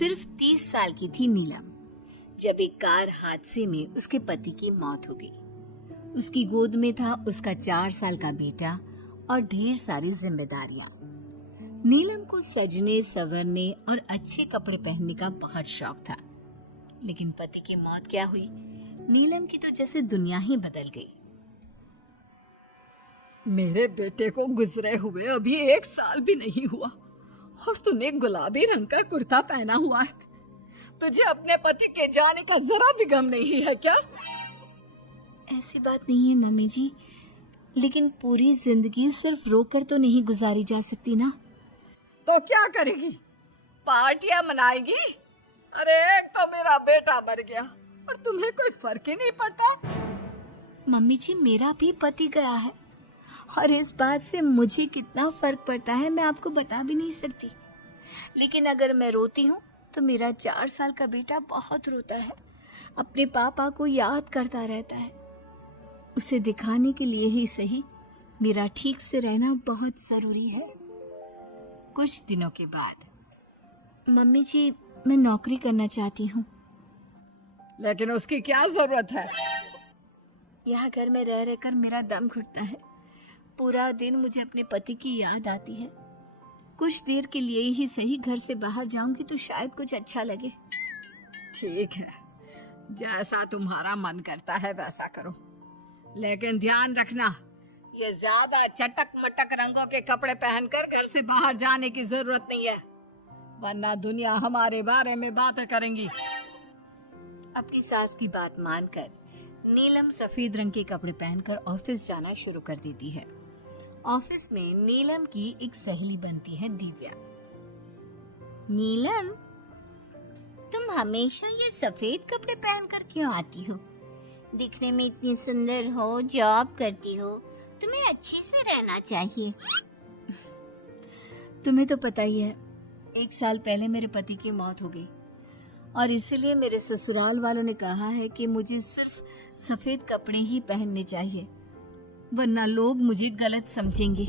सिर्फ 30 साल की थी नीलम जब एक कार हादसे में उसके पति की मौत हो गई। उसकी गोद में था उसका 4 साल का बेटा और ढेर सारी जिम्मेदारियां। नीलम को सजने संवरने और अच्छे कपड़े पहनने का बहुत शौक था, लेकिन पति की मौत क्या हुई, नीलम की तो जैसे दुनिया ही बदल गई। मेरे बेटे को गुजरे हुए अभी 1 साल भी नहीं हुआ और तूने गुलाबी रंग का कुर्ता पहना हुआ है। तुझे अपने पति के जाने का जरा भी गम नहीं है क्या? ऐसी बात नहीं है मम्मी जी, लेकिन पूरी जिंदगी सिर्फ रोकर तो नहीं गुजारी जा सकती ना। तो क्या करेगी? पार्टियां मनाएगी? अरे एक तो मेरा बेटा मर गया और तुम्हें कोई फर्क ही नहीं पड़ता। मम्मी जी, मेरा भी पति गया है और इस बात से मुझे कितना फर्क पड़ता है मैं आपको बता भी नहीं सकती। लेकिन अगर मैं रोती हूँ तो मेरा 4 साल का बेटा बहुत रोता है, अपने पापा को याद करता रहता है। उसे दिखाने के लिए ही सही मेरा ठीक से रहना बहुत जरूरी है। कुछ दिनों के बाद, मम्मी जी, मैं नौकरी करना चाहती हूँ। लेकिन उसकी क्या जरूरत है? यहाँ घर में रह रहकर मेरा दम घुटता है। पूरा दिन मुझे अपने पति की याद आती है। कुछ देर के लिए ही सही घर से बाहर जाऊंगी तो शायद कुछ अच्छा लगे। ठीक है, जैसा तुम्हारा मन करता है वैसा करो, लेकिन ध्यान रखना ये ज्यादा चटक मटक रंगों के कपड़े पहनकर घर से बाहर जाने की जरूरत नहीं है, वरना दुनिया हमारे बारे में बातें करेंगी। अपनी सास की बात मानकर नीलम सफेद रंग के कपड़े पहनकर ऑफिस जाना शुरू कर देती है। ऑफिस में नीलम की एक सहेली बनती है, दिव्या। नीलम, तुम हमेशा ये सफेद कपड़े पहनकर क्यों आती हो? दिखने में इतनी सुंदर हो, जॉब करती हो, तुम्हें अच्छे से रहना चाहिए। तुम्हें तो पता ही है, 1 साल पहले मेरे पति की मौत हो गई और इसीलिए मेरे ससुराल वालों ने कहा है कि मुझे सिर्फ सफेद कपड़े ही पहनने चाहिए, वरना लोग मुझे गलत समझेंगे।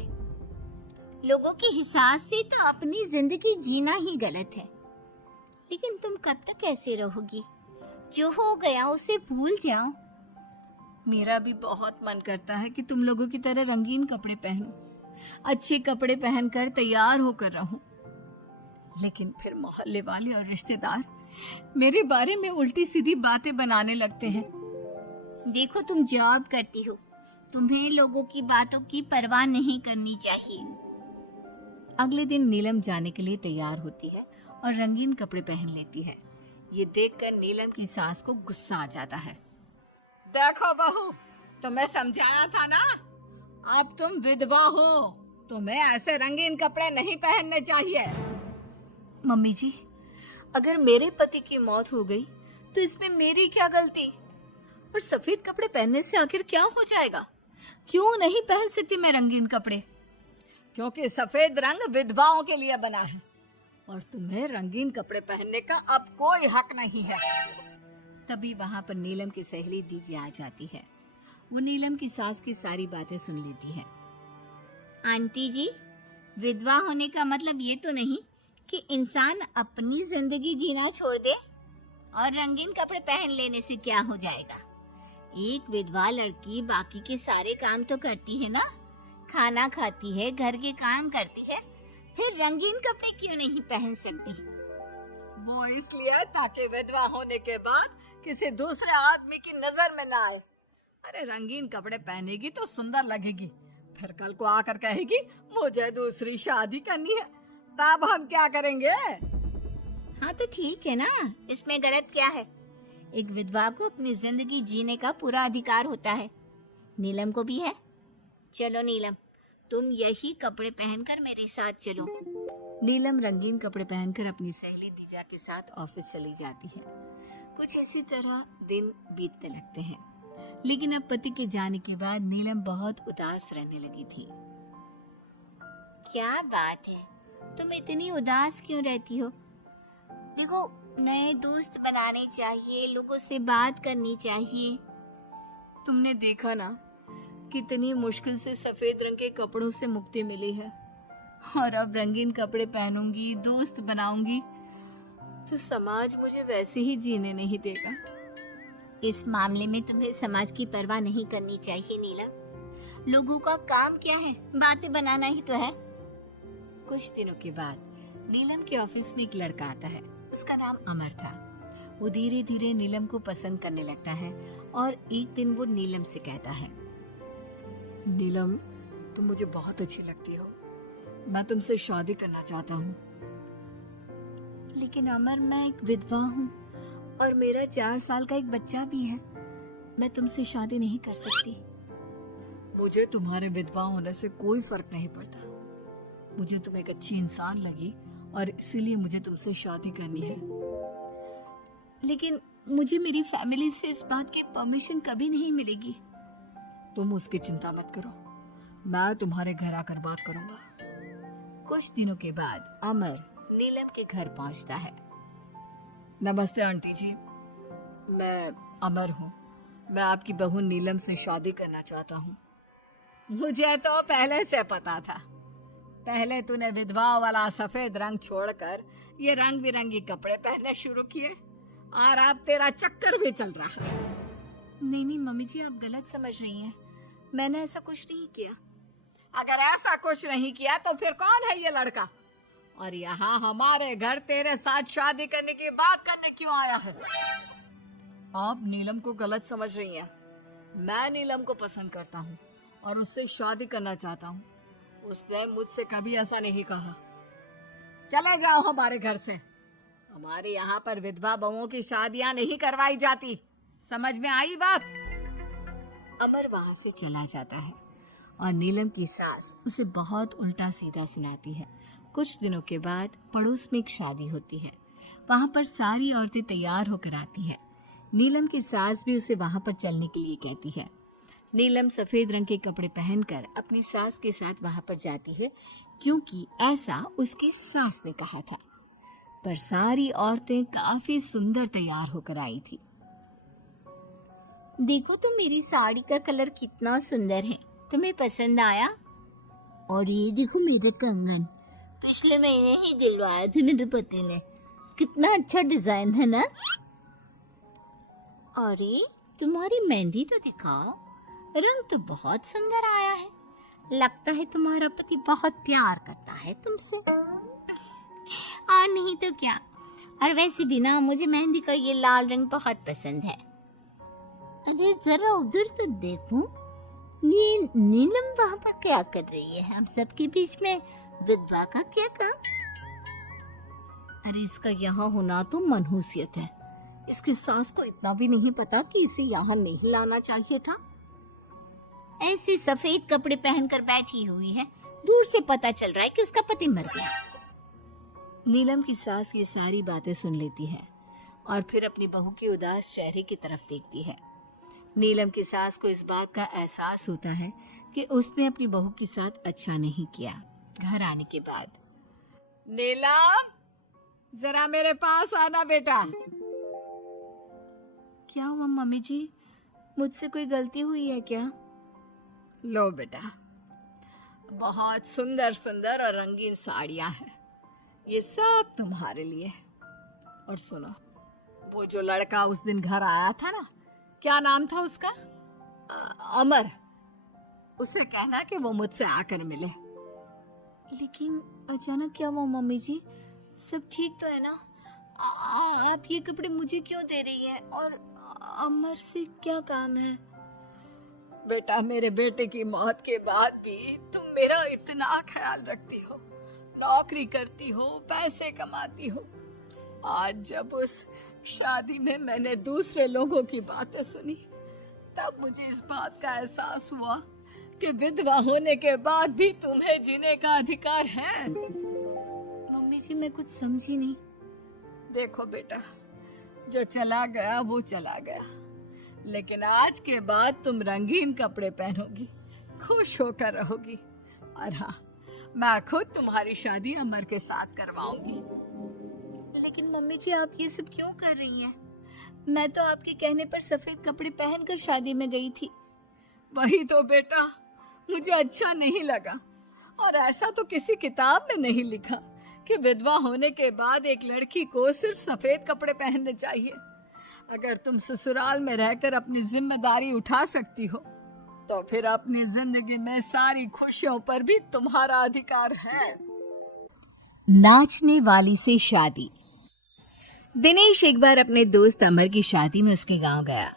लोगों के हिसाब से तो अपनी जिंदगी जीना ही गलत है, लेकिन तुम कब तक ऐसे रहोगी? जो हो गया उसे भूल जाओ। मेरा भी बहुत मन करता है कि तुम लोगों की तरह रंगीन कपड़े पहनूं, अच्छे कपड़े पहनकर तैयार होकर रहूं, लेकिन फिर मोहल्ले वाले और रिश्तेदार मेरे बारे में उल्टी सीधी बातें बनाने लगते हैं। देखो, तुम जॉब करती हो, तुम्हें लोगों की बातों की परवाह नहीं करनी चाहिए। अगले दिन नीलम जाने के लिए तैयार होती है और रंगीन कपड़े पहन लेती है। ये देखकर नीलम की सास को गुस्सा आ जाता है। देखो बहू, तुम्हें समझाया था ना, अब तुम विधवा हो, तुम्हें ऐसे रंगीन कपड़े नहीं पहनने चाहिए। मम्मी जी, अगर मेरे पति की मौत हो गई तो इसमें मेरी क्या गलती? और सफेद कपड़े पहनने से आखिर क्या हो जाएगा? क्यों नहीं पहन सकती मैं रंगीन कपड़े? क्योंकि सफेद रंग विधवाओं के लिए बना है और तुम्हें रंगीन कपड़े पहनने का अब कोई हक नहीं है। तभी वहाँ पर नीलम की सहेली दिव्या आ जाती है। वो नीलम की सास की सारी बातें सुन लेती है। आंटी जी, विधवा होने का मतलब ये तो नहीं कि इंसान अपनी जिंदगी जीना छोड़ दे और रंगीन कपड़े पहन लेने से क्या हो जाएगा? एक विधवा लड़की बाकी के सारे काम तो करती है ना, खाना खाती है, घर के काम करती है, फिर रंगीन कपड़े क्यों नहीं पहन सकती? वो इसलिए ताकि विधवा होने के बाद किसी दूसरे आदमी की नजर में ना आए। अरे रंगीन कपड़े पहनेगी तो सुंदर लगेगी, फिर कल को आकर कहेगी मुझे दूसरी शादी करनी है, तब हम क्या करेंगे? हाँ तो ठीक है ना, इसमें गलत क्या है? एक विधवा को अपनी जिंदगी जीने का पूरा अधिकार होता है, नीलम को भी है। चलो नीलम, तुम यही कपड़े पहनकर मेरे साथ चलो। नीलम रंगीन कपड़े पहनकर अपनी सहेली दिव्या के साथ ऑफिस चली जाती है। कुछ इसी तरह दिन बीतने लगते हैं, लेकिन अब पति के जाने के बाद नीलम बहुत उदास रहने लगी थी। क्या बात है, तुम इतनी उदास क्यों रहती हो? देखो, नए दोस्त बनाने चाहिए, लोगों से बात करनी चाहिए। तुमने देखा ना कितनी मुश्किल से सफेद रंग के कपड़ों से मुक्ति मिली है, और अब रंगीन कपड़े पहनूंगी, दोस्त बनाऊंगी तो समाज मुझे वैसे ही जीने नहीं देगा। इस मामले में तुम्हें समाज की परवाह नहीं करनी चाहिए नीलम। लोगों का काम क्या है, बातें बनाना ही तो है। कुछ दिनों के बाद नीलम के ऑफिस में एक लड़का आता है। उसका नाम अमर था। वो धीरे धीरे नीलम को पसंद करने लगता है और एक दिन वो नीलम से कहता है, नीलम, तुम मुझे बहुत अच्छी लगती हो, मैं तुमसे शादी करना चाहता हूँ। लेकिन अमर, मैं एक विधवा हूँ और मेरा 4 साल का एक बच्चा भी है, मैं तुमसे शादी नहीं कर सकती। मुझे तुम्हारे विधवा होने से कोई फर्क नहीं पड़ता। मुझे तुम एक अच्छी इंसान लगी और इसीलिए मुझे तुमसे शादी करनी है। लेकिन मुझे मेरी फैमिली से इस बात की परमिशन कभी नहीं मिलेगी। तुम उसकी चिंता मत करो, मैं तुम्हारे घर आकर बात करूंगा। कुछ दिनों के बाद अमर नीलम के घर पहुंचता है। नमस्ते आंटी जी, मैं अमर हूँ। मैं आपकी बहू नीलम से शादी करना चाहता हूँ। मुझे तो पहले से पता था। पहले तूने विधवा वाला सफेद रंग छोड़कर ये रंग बिरंगी कपड़े पहनने शुरू किए और अब तेरा चक्कर भी चल रहा है। नहीं मम्मी जी, आप गलत समझ रही हैं। मैंने ऐसा कुछ नहीं किया। अगर ऐसा कुछ नहीं किया तो फिर कौन है ये लड़का, और यहाँ हमारे घर तेरे साथ शादी करने की बात करने क्यों आया है? आप नीलम को गलत समझ रही हैं। मैं नीलम को पसंद करता हूँ और उससे शादी करना चाहता हूँ। उसने मुझसे कभी ऐसा नहीं कहा। चले जाओ हमारे घर से। हमारे यहाँ पर विधवा बहुओं की शादियाँ नहीं करवाई जाती। समझ में आई बात? अमर वहां से चला जाता है और नीलम की सास उसे बहुत उल्टा सीधा सुनाती है। कुछ दिनों के बाद पड़ोस में एक शादी होती है। वहां पर सारी औरतें तैयार होकर आती है। नीलम की सास भी उसे वहां पर चलने के लिए कहती है। नीलम सफेद रंग के कपड़े पहनकर अपनी सास के साथ वहां पर जाती है, क्योंकि ऐसा उसकी सास ने कहा था। पर सारी औरतें काफी सुंदर तैयार होकर आई थी। देखो तो मेरी साड़ी का कलर कितना सुंदर है, तुम्हें पसंद आया? और ये देखो मेरा कंगन, पिछले महीने ही दिलवाया था मेरे पति ने, कितना अच्छा डिजाइन है ना? अरे तुम्हारी मेहंदी तो दिखाओ, रंग तो बहुत सुंदर आया है। लगता है तुम्हारा पति बहुत प्यार करता है तुमसे। और नहीं तो क्या। और वैसे भी ना, मुझे मेहंदी का ये लाल रंग बहुत पसंद है। अरे जरा उधर तो देखो, ये नीलम वहाँ पर क्या कर रही है? हम सबके बीच में विधवा का क्या काम? अरे इसका यहाँ होना तो मनहूसियत है। इसकी सास को इतना भी नहीं पता कि इसे यहाँ नहीं लाना चाहिए था। ऐसे सफेद कपड़े पहनकर बैठी हुई है, दूर से पता चल रहा है कि उसका पति मर गया। नीलम की सास ये सारी बातें सुन लेती है और फिर अपनी बहू के उदास चेहरे की तरफ देखती है। नीलम की सास को इस बात का एहसास होता है कि उसने अपनी बहू के साथ अच्छा नहीं किया। घर आने के बाद, नीलम, जरा मेरे पास आना बेटा। क्या हुआ मम्मी जी? मुझसे कोई गलती हुई है क्या? लो बेटा, बहुत सुंदर सुंदर और रंगीन साड़ियां हैं, ये सब तुम्हारे लिए। और सुनो, वो जो लड़का उस दिन घर आया था ना, क्या नाम था उसका? अमर। उसे कहना कि वो मुझसे आकर मिले। लेकिन अचानक क्या हुआ मम्मी जी? सब ठीक तो है ना? आप ये कपड़े मुझे क्यों दे रही हैं? और अमर से क्या काम है? बेटा, मेरे बेटे की मौत के बाद भी तुम मेरा इतना ख्याल रखती हो, नौकरी करती हो, पैसे कमाती हो। आज जब उस शादी में मैंने दूसरे लोगों की बातें सुनी, तब मुझे इस बात का एहसास हुआ कि विधवा होने के बाद भी तुम्हें जीने का अधिकार है। मम्मी जी, मैं कुछ समझी नहीं। देखो बेटा, जो चला गया वो चला गया, लेकिन आज के बाद तुम रंगीन कपड़े पहनोगी, खुश होकर रहोगी। और हाँ, मैं खुद तुम्हारी शादी अमर के साथ करवाऊंगी। लेकिन मम्मी जी, आप ये सब क्यों कर रही हैं? मैं तो आपके कहने पर सफेद कपड़े पहनकर शादी में गई थी। वही तो बेटा, मुझे अच्छा नहीं लगा, और ऐसा तो किसी किताब में नहीं लिखा कि विधवा होने के बाद एक लड़की को सिर्फ सफेद कपड़े पहनने चाहिए। अगर तुम ससुराल में रहकर अपनी जिम्मेदारी उठा सकती हो तो फिर अपनी जिंदगी में सारी खुशियों पर भी तुम्हारा अधिकार है। नाचने वाली से शादी। दिनेश एक बार अपने दोस्त अमर की शादी में उसके गांव गया।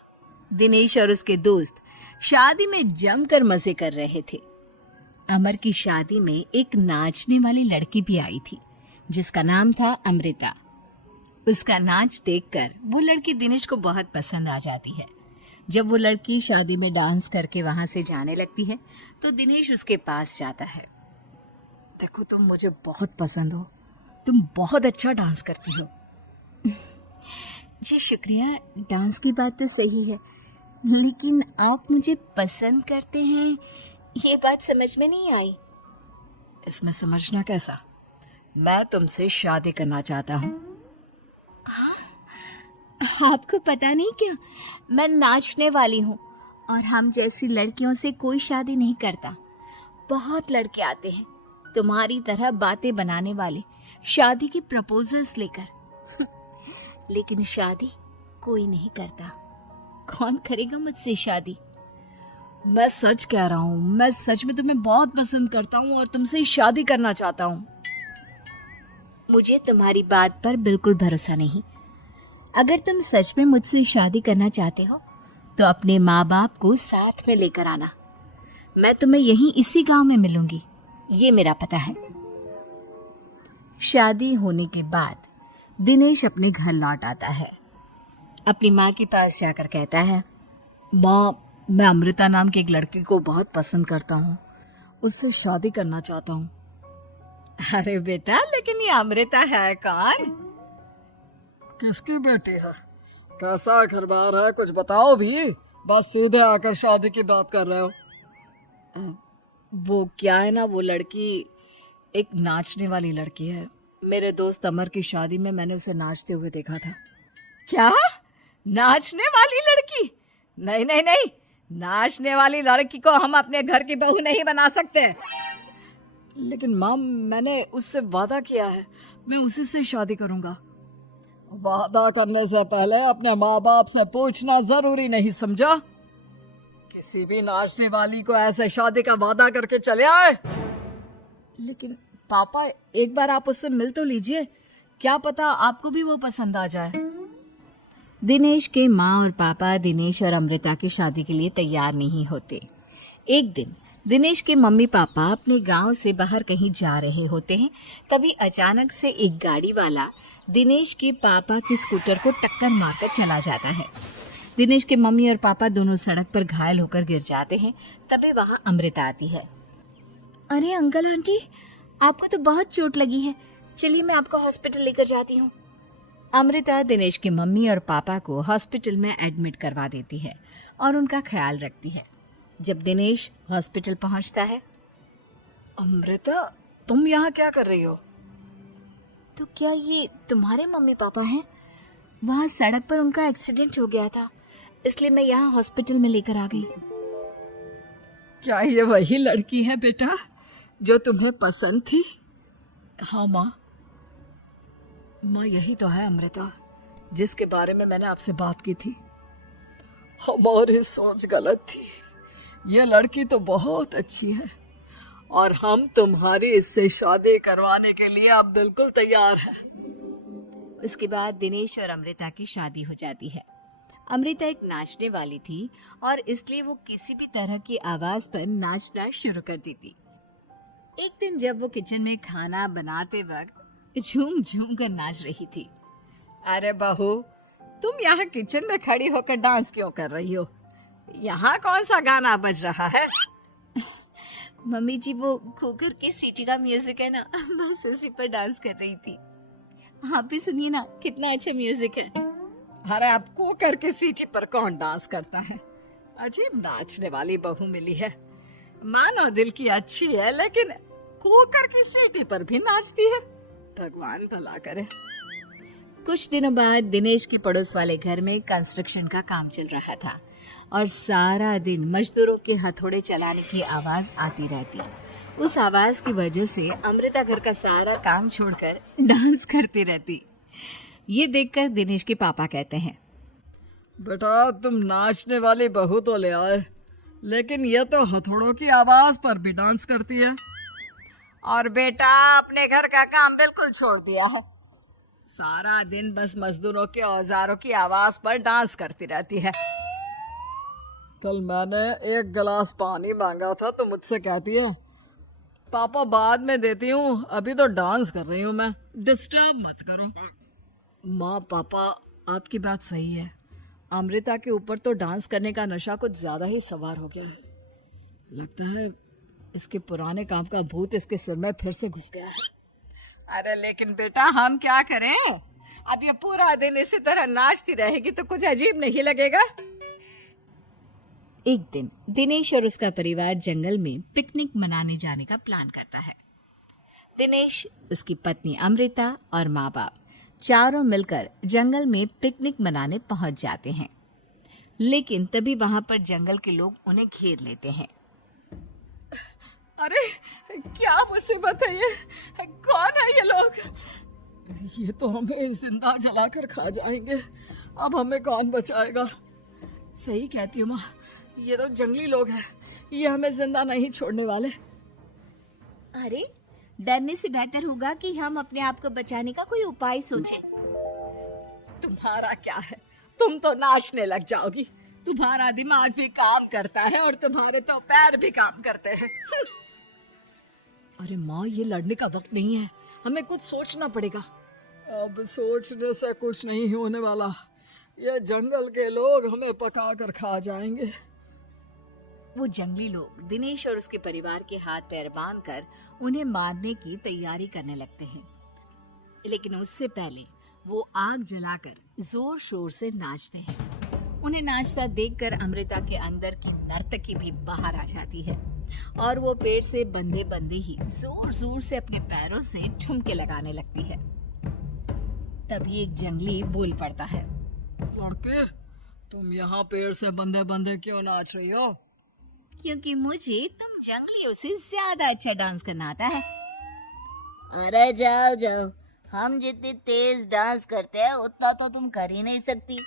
दिनेश और उसके दोस्त शादी में जमकर मजे कर रहे थे। अमर की शादी में एक नाचने वाली लड़की भी आई थी जिसका नाम था अमृता। उसका नाच देखकर वो लड़की दिनेश को बहुत पसंद आ जाती है। जब वो लड़की शादी में डांस करके वहां से जाने लगती है तो दिनेश उसके पास जाता है। देखो, तुम मुझे बहुत पसंद हो, तुम बहुत अच्छा डांस करती हो। जी शुक्रिया, डांस की बात तो सही है, लेकिन आप मुझे पसंद करते हैं ये बात समझ में नहीं आई। इसमें समझना कैसा? मैं तुमसे शादी करना चाहता हूँ। आपको पता नहीं क्या, मैं नाचने वाली हूँ और हम जैसी लड़कियों से कोई शादी नहीं करता। बहुत लड़के आते हैं तुम्हारी तरह बातें बनाने वाले, शादी की प्रपोजल्स लेकर लेकिन शादी कोई नहीं करता। कौन करेगा मुझसे शादी? मैं सच कह रहा हूँ, मैं सच में तुम्हें बहुत पसंद करता हूँ और तुमसे शादी करना चाहता हूँ। मुझे तुम्हारी बात पर बिल्कुल भरोसा नहीं। अगर तुम सच में मुझसे शादी करना चाहते हो तो अपने माँ बाप को साथ में लेकर आना। मैं तुम्हें यहीं इसी गांव में मिलूंगी, ये मेरा पता है। शादी होने के बाद दिनेश अपने घर लौट आता है। अपनी माँ के पास जाकर कहता है, माँ, मैं अमृता नाम की एक लड़की को बहुत पसंद करता हूँ, उससे शादी करना चाहता हूँ। अरे बेटा, लेकिन ये अमृता है कौन? किसकी बेटी है? कैसा घर बार है, कुछ बताओ भी। बस सीधे आकर शादी की बात कर रहे हो। वो क्या है ना, वो लड़की एक नाचने वाली लड़की है। मेरे दोस्त अमर की शादी में मैंने उसे नाचते हुए देखा था। क्या? नाचने वाली लड़की? नहीं नहीं नहीं, नाचने वाली लड़की को हम अपने घर की बहू नहीं बना सकते। लेकिन माँ, मैंने उससे वादा किया है, मैं उसी से शादी करूंगा। वादा करने से पहले अपने माँ बाप से पूछना जरूरी नहीं समझा? किसी भी नाचने वाली को ऐसे शादी का वादा करके चले आए। लेकिन पापा, एक बार आप उससे मिल तो लीजिए, क्या पता आपको भी वो पसंद आ जाए। दिनेश के माँ और पापा दिनेश और अमृता की शादी के लिए तैयार नहीं होते। एक दिन दिनेश के मम्मी पापा अपने गांव से बाहर कहीं जा रहे होते हैं। तभी अचानक से एक गाड़ी वाला दिनेश के पापा के स्कूटर को टक्कर मारकर चला जाता है। दिनेश के मम्मी और पापा दोनों सड़क पर घायल होकर गिर जाते हैं। तभी वहां अमृता आती है। अरे अंकल आंटी, आपको तो बहुत चोट लगी है, चलिए मैं आपको हॉस्पिटल लेकर जाती हूँ। अमृता दिनेश की मम्मी और पापा को हॉस्पिटल में एडमिट करवा देती है और उनका ख्याल रखती है। जब दिनेश हॉस्पिटल पहुंचता है, अमृता, तुम यहाँ क्या कर रही हो? तो क्या ये तुम्हारे मम्मी पापा हैं? वहाँ सड़क पर उनका एक्सीडेंट हो गया था, इसलिए मैं यहाँ हॉस्पिटल में लेकर आ गई। क्या ये वही लड़की है बेटा जो तुम्हें पसंद थी? हाँ माँ, यही तो है अमृता, जिसके बारे में मैंने आपसे बात की थी। हमारी सोच गलत थी। ये लड़की तो बहुत अच्छी है और हम तुम्हारी इससे शादी करवाने के लिए अब बिल्कुल तैयार हैं। उसके बाद दिनेश और अमृता की शादी हो जाती है। अमृता एक नाचने वाली थी और इसलिए वो किसी भी तरह की आवाज पर नाचना शुरू कर देती। एक दिन जब वो किचन में खाना बनाते वक्त झूम झूम कर नाच रही थी। अरे बहू, तुम यहाँ किचन में खड़ी होकर डांस क्यों कर रही हो? यहाँ कौन सा गाना बज रहा है? मम्मी जी, वो कुकर की सीटी का म्यूजिक है ना, बस उसी पर डांस कर रही थी। आप भी सुनिए ना, कितना अच्छा म्यूजिक है। अरे अब कुकर की सीटी पर कौन डांस करता है? अजीब नाचने वाली बहू मिली है। मानो दिल की अच्छी है, लेकिन कुकर की सीटी पर भी नाचती है। भगवान भला करे। कुछ दिनों बाद दिनेश के पड़ोस वाले घर में कंस्ट्रक्शन का काम चल रहा था और सारा दिन मजदूरों के हथौड़े चलाने की आवाज आती रहती। उस आवाज की वजह से अमृता घर का सारा काम छोड़कर डांस करती रहती। ये देखकर दिनेश के पापा कहते हैं, बेटा तुम नाचने वाली बहू तो ले आए, लेकिन ये तो हथौड़ों की आवाज पर भी डांस करती है। और बेटा अपने घर का काम बिल्कुल छोड़ दिया है, सारा दिन बस मजदूरों के औजारों की आवाज पर डांस करती रहती है। कल मैंने एक गिलास पानी मांगा था तो मुझसे कहती है, पापा बाद में देती हूँ, अभी तो डांस कर रही हूँ मैं, डिस्टर्ब मत करो। माँ पापा आपकी बात सही है, अमृता के ऊपर तो डांस करने का नशा कुछ ज्यादा ही सवार हो गया है। लगता है इसके पुराने काम का भूत इसके सिर में फिर से घुस गया है। अरे लेकिन बेटा हम क्या करें, अब ये पूरा दिन इसी तरह नाचती रहेगी तो कुछ अजीब नहीं लगेगा। एक दिन दिनेश और उसका परिवार जंगल में पिकनिक मनाने जाने का प्लान करता है। दिनेश, उसकी पत्नी अमृता और माँ बाप चारों मिलकर जंगल में पिकनिक मनाने पहुंच जाते हैं। लेकिन तभी वहां पर जंगल के लोग उन्हें घेर लेते हैं। अरे क्या मुसीबत है ये, कौन है ये लोग? ये तो हमें जिंदा जलाकर खा जाएंगे, अब हमें कौन बचाएगा? सही कहती हूँ माँ, ये तो जंगली लोग हैं, ये हमें जिंदा नहीं छोड़ने वाले। अरे डरने से बेहतर होगा कि हम अपने आप को बचाने का कोई उपाय सोचें। तुम्हारा क्या है, तुम तो नाचने लग जाओगी, तुम्हारा दिमाग भी काम करता है और तुम्हारे तो पैर भी काम करते हैं। अरे माँ ये लड़ने का वक्त नहीं है, हमें कुछ सोचना पड़ेगा। अब सोचने से कुछ नहीं होने वाला, ये जंगल के लोग हमें पका कर खा जाएंगे। वो जंगली लोग दिनेश और उसके परिवार के हाथ पैर बांधकर उन्हें मारने की तैयारी करने लगते हैं। लेकिन उससे पहले वो आग जलाकर जोर शोर से नाचते हैं। उन्हें नाचता देखकर अमृता के अंदर की नर्तकी भी बाहर आ जाती है और वो पेड़ से बंधे बंधे ही जोर जोर से अपने पैरों से ठुमके लगाने लगती है। तभी एक जंगली बोल पड़ता है, लड़के तुम यहाँ पेड़ से बंधे बंधे क्यों नाच रही हो? क्योंकि मुझे तुम जंगलियों से ज्यादा अच्छा डांस करना आता है। अरे जाओ जाओ, हम जितनी तेज डांस करते हैं उतना तो तुम कर ही नहीं सकती।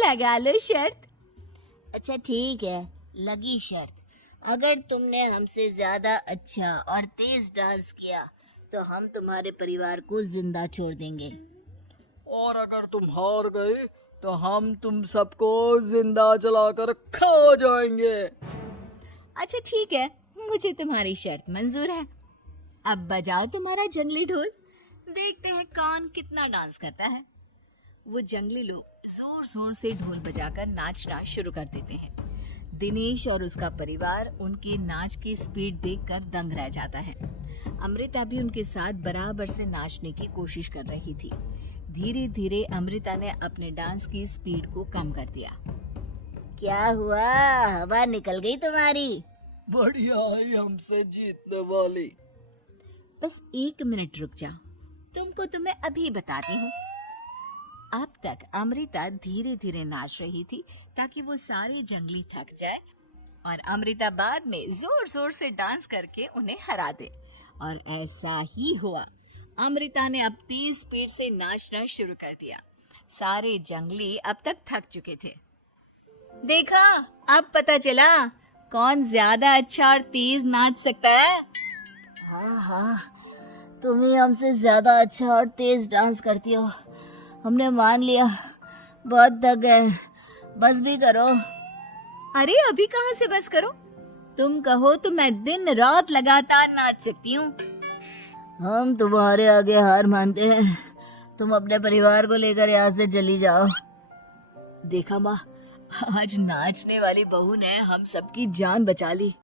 लगा लो शर्त। अच्छा ठीक है, लगी शर्त। अगर तुमने हमसे ज्यादा अच्छा और तेज डांस किया तो हम तुम्हारे परिवार को जिंदा छोड़ देंगे। और अगर तुम हार गए तो हम तुम सबको जिंदा जलाकर खा जाएंगे। अच्छा ठीक है, मुझे तुम्हारी शर्त मंजूर है। अब बजाओ तुम्हारा जंगली ढोल, देखते हैं कौन कितना डांस करता है। वो जंगली लोग जोर जोर से ढोल बजाकर नाचना शुरू कर देते हैं। दिनेश और उसका परिवार उनके नाच की स्पीड देखकर दंग रह जाता है। अमृता भी उनके साथ बराबर से नाचने की कोशिश कर रही थी। धीरे धीरे अमृता ने अपने डांस की स्पीड को कम कर दिया। क्या हुआ, हवा निकल गई तुम्हारी? बढ़िया है हमसे जीतने वाली। बस 1 मिनट रुक जा, तुमको तो मैं अभी बताती हूँ। अब तक अमृता धीरे धीरे नाच रही थी ताकि वो सारी जंगली थक जाए और अमृता बाद में जोर जोर से डांस करके उन्हें हरा दे। और ऐसा ही हुआ। अमृता ने अब तेज स्पीड से नाचना शुरू कर दिया। सारे जंगली अब तक थक चुके थे। देखा, अब पता चला कौन ज्यादा अच्छा और तेज नाच सकता है। हाँ हाँ, तुम ही हमसे ज्यादा अच्छा और तेज डांस करती हो, हमने मान लिया। बहुत थक गए, बस भी करो। अरे अभी कहाँ से बस करो, तुम कहो तो मैं दिन रात लगातार नाच सकती हूँ। हम तुम्हारे आगे हार मानते हैं, तुम अपने परिवार को लेकर यहाँ से चली जाओ। देखा माँ, आज नाचने वाली बहू ने हम सबकी जान बचा ली।